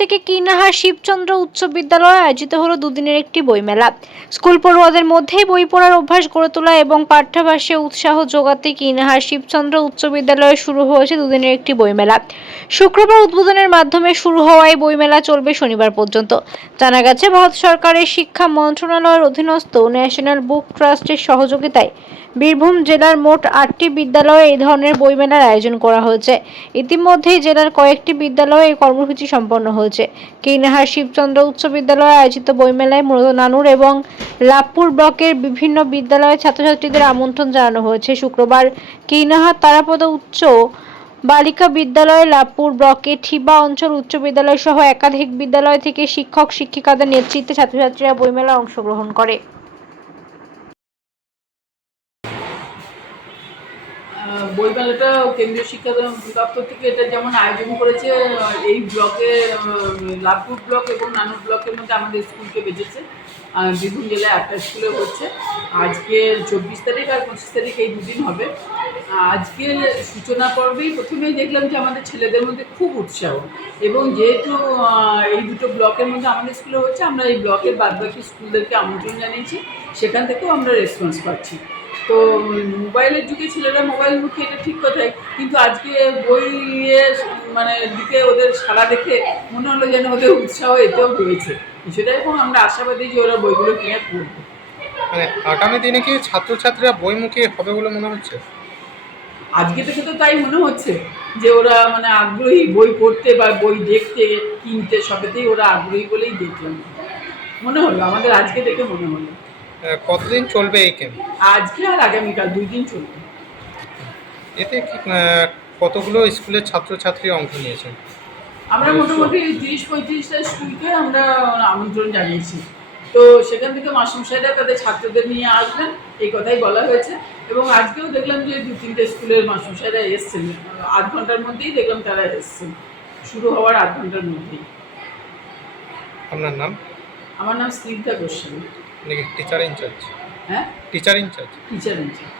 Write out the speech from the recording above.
থেকে কিনাহার শিবচন্দ্র উচ্চ বিদ্যালয়ে আয়োজিত হলো দুদিনের একটি বইমেলা। স্কুল পড়ুয়াদের মধ্যে বই পড়ার অভ্যাস গড়ে তোলা এবং পাঠ্যাভ্যাসে উৎসাহ যোগাতে কিনাহার শিবচন্দ্র উচ্চ বিদ্যালয়ে শুরু হয়েছে দুদিনের একটি বইমেলা। শুক্রবার উদ্বোধনের মাধ্যমে শুরু হওয়া এই বইমেলা চলবে শনিবার পর্যন্ত। জানা গেছে, ভারত সরকারের শিক্ষা মন্ত্রণালয়ের অধীনস্থ ন্যাশনাল বুক ট্রাস্টের সহযোগিতায় বীরভূম জেলার মোট 8টি বিদ্যালয়ে এই ধরনের বইমেলার আয়োজন করা হয়েছে। ইতিমধ্যেই জেলার কয়েকটি বিদ্যালয়ে এই কর্মসূচি সম্পন্ন হয়েছে। কিনাহার শিবচন্দ্র উচ্চ বিদ্যালয়ে আয়োজিত বইমেলায় মূলত নানুর এবং লাভপুর ব্লকের বিভিন্ন বিদ্যালয়ের ছাত্রছাত্রীদের আমন্ত্রণ জানানো হয়েছে। শুক্রবার কিনাহার তারাপদ উচ্চ বালিকা বিদ্যালয়, লাভপুর ব্লকের ঠিবা অঞ্চল উচ্চ বিদ্যালয় সহ একাধিক বিদ্যালয় থেকে শিক্ষক শিক্ষিকাদের নেতৃত্বে ছাত্রছাত্রীরা বইমেলায় অংশগ্রহণ করে। বইমেলাটা কেন্দ্রীয় শিক্ষা দপ্তর থেকে এটা যেমন আয়োজন করেছে, এই ব্লকে লাভপুর ব্লক এবং নানুর ব্লকের মধ্যে আমাদের স্কুলকে বেঁচেছে। বীরভূম জেলায় 8টা স্কুলে হচ্ছে। আজকে 24 তারিখ আর 25 তারিখ এই দুদিন হবে। আজকে সূচনা পর্বেই প্রথমেই দেখলাম যে আমাদের ছেলেদের মধ্যে খুব উৎসাহ, এবং যেহেতু এই দুটো ব্লকের মধ্যে আমাদের স্কুলে হচ্ছে, আমরা এই ব্লকের বাদবাকি স্কুলদেরকে আমন্ত্রণ জানিয়েছি, সেখান থেকেও আমরা রেসপন্স পাচ্ছি। তো মোবাইলের যুগে ছেলেরা মোবাইল মুখে, এটা ঠিক কথাই, কিন্তু আজকে বইয়ের দিকে ওদের সাড়া দেখে মনে হলো যেন ওদের উৎসাহ এতেও রয়েছে কিছুটা, এবং আমরা আশাবাদী যে ওরা বইগুলো কিনে পড়বে। আগামী দিনে কি ছাত্রছাত্রীরা বইমুখী হবে বলে মনে হচ্ছে? আজকে থেকে তো তাই মনে হচ্ছে যে ওরা আগ্রহী বই পড়তে বা বই দেখতে, কিনতে, সবেতেই ওরা আগ্রহী বলেই দেখলাম, মনে হলো আমাদের আজকে দেখে মনে হলো। কতদিন চলবে এই ক্যাম্প? আজকে আর আগামীকাল 2 দিন চলবে। এতে কি কতগুলো স্কুলের ছাত্রছাত্রী অংশ নিয়েছেন? আমরা মোটামুটি 30-35টা স্কুলকে আমরা আমন্ত্রণ জানিয়েছি। তো সেখান থেকে মাস্টারমশাইরা তাদের ছাত্রদের নিয়ে আসবেন, এই কথাই বলা হয়েছে। এবং আজকেও দেখলাম যে 2-3টে স্কুলের মাস্টারমশাইরা এসছেন, 8 ঘন্টার মধ্যেই দেখলাম তারা এসছেন, শুরু হওয়ার 8 ঘন্টার মধ্যেই। আপনার নাম? আমার নাম স্নিগ্ধা গোস্বামী। Teacher in charge? হ্যাঁ, টিচার ইনচার্জ। Teacher in charge.